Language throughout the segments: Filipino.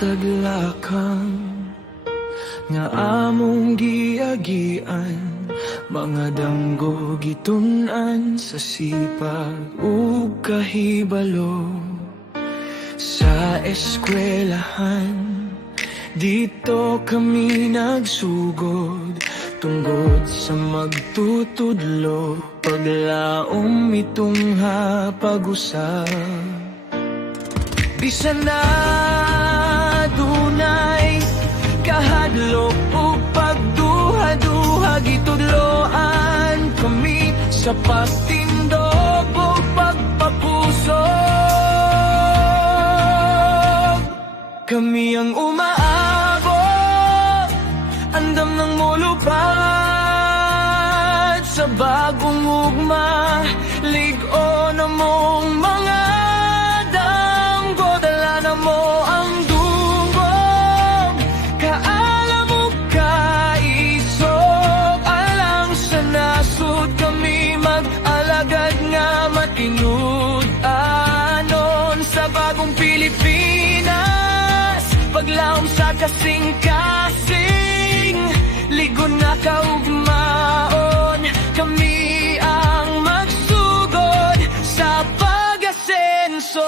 taglakang nga among giagian, mga danggo gitun-an sa sipag ug kahibalo. Sa eskwelahan dito kami nagsugod tungod sa magtutudlo, paglaom mitungha pag-usab. Bisan na dunay kahadlok ug pagduha-duha, gitudloan kami sa pagtindog ug pagpapusog. Kami ang umaabot, andam ng mulupad sa bagong ugma, ligon na mong mga danggo, dala na mo ang dungog, kaalam mo kaisog, alang sa nasud kami mag-alagad nga matinud anon sa bagong Pilipinas. Paglaom sa kasing-kasing, ligon na kaugmaon, kami ang magsugod sa pag-asenso.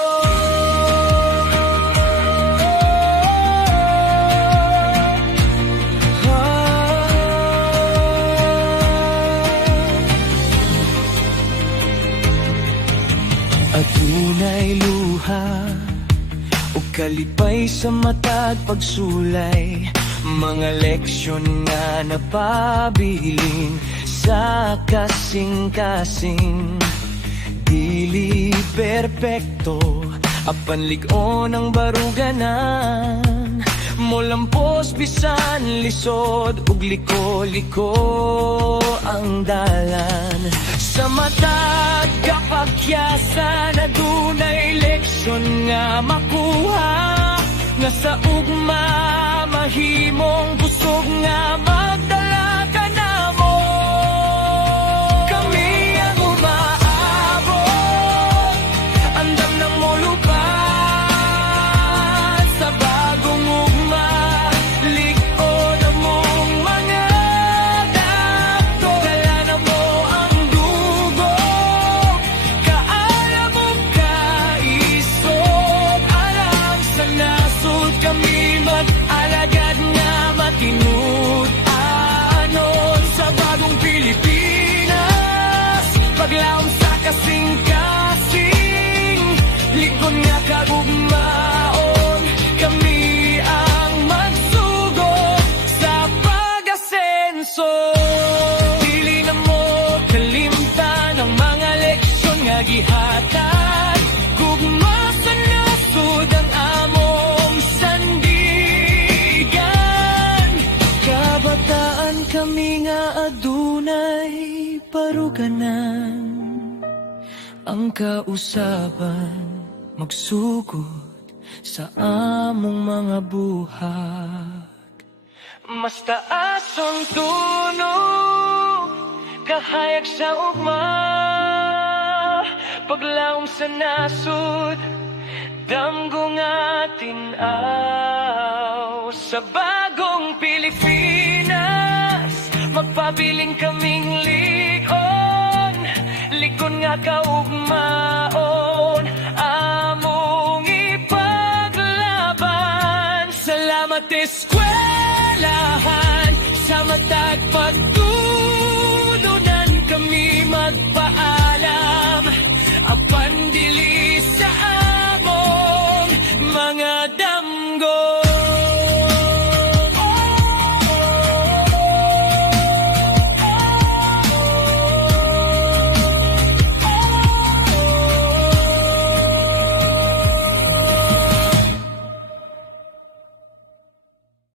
Adunay luha o kalipay sa matag pagsulay, mga leksyon nga napabiling sa kasing-kasing. Dili perpekto apan lig-on ang baruganan, molampos bisan lisod ug liko-liko ang dalan. Sa matag kapagyasan adunay leksyon nga makuha, nga sa ugma mahimong busog nga magdala ka na mo. Kami ang umaabot, andam ng mulupad sa bagong ugma, ligon na mong mga dakto, dala na mo ang dugog, kaalam mo kaisog, alang sa nasud kami mag-alagad nga matinud anon sa bagong Pilipinas. Paglaom sa kasing-kasing, ligon nga kagugmaon, kami ang magsugod sa pag-asenso. Dili na mo kalimtan ang mga leksyon nga gihatag, gugma sa nasud ang among sandigan. Kabataan kami nga adunay paruganan, ang kausaban magsugod sa among mga buhat. Mas taas ang tunog, kahayag sa ugma, paglaom sa nasud, damgo nga tinaw. Sa bagong Pilipinas, magpabiling kaming ligon, ligon nga kaugma.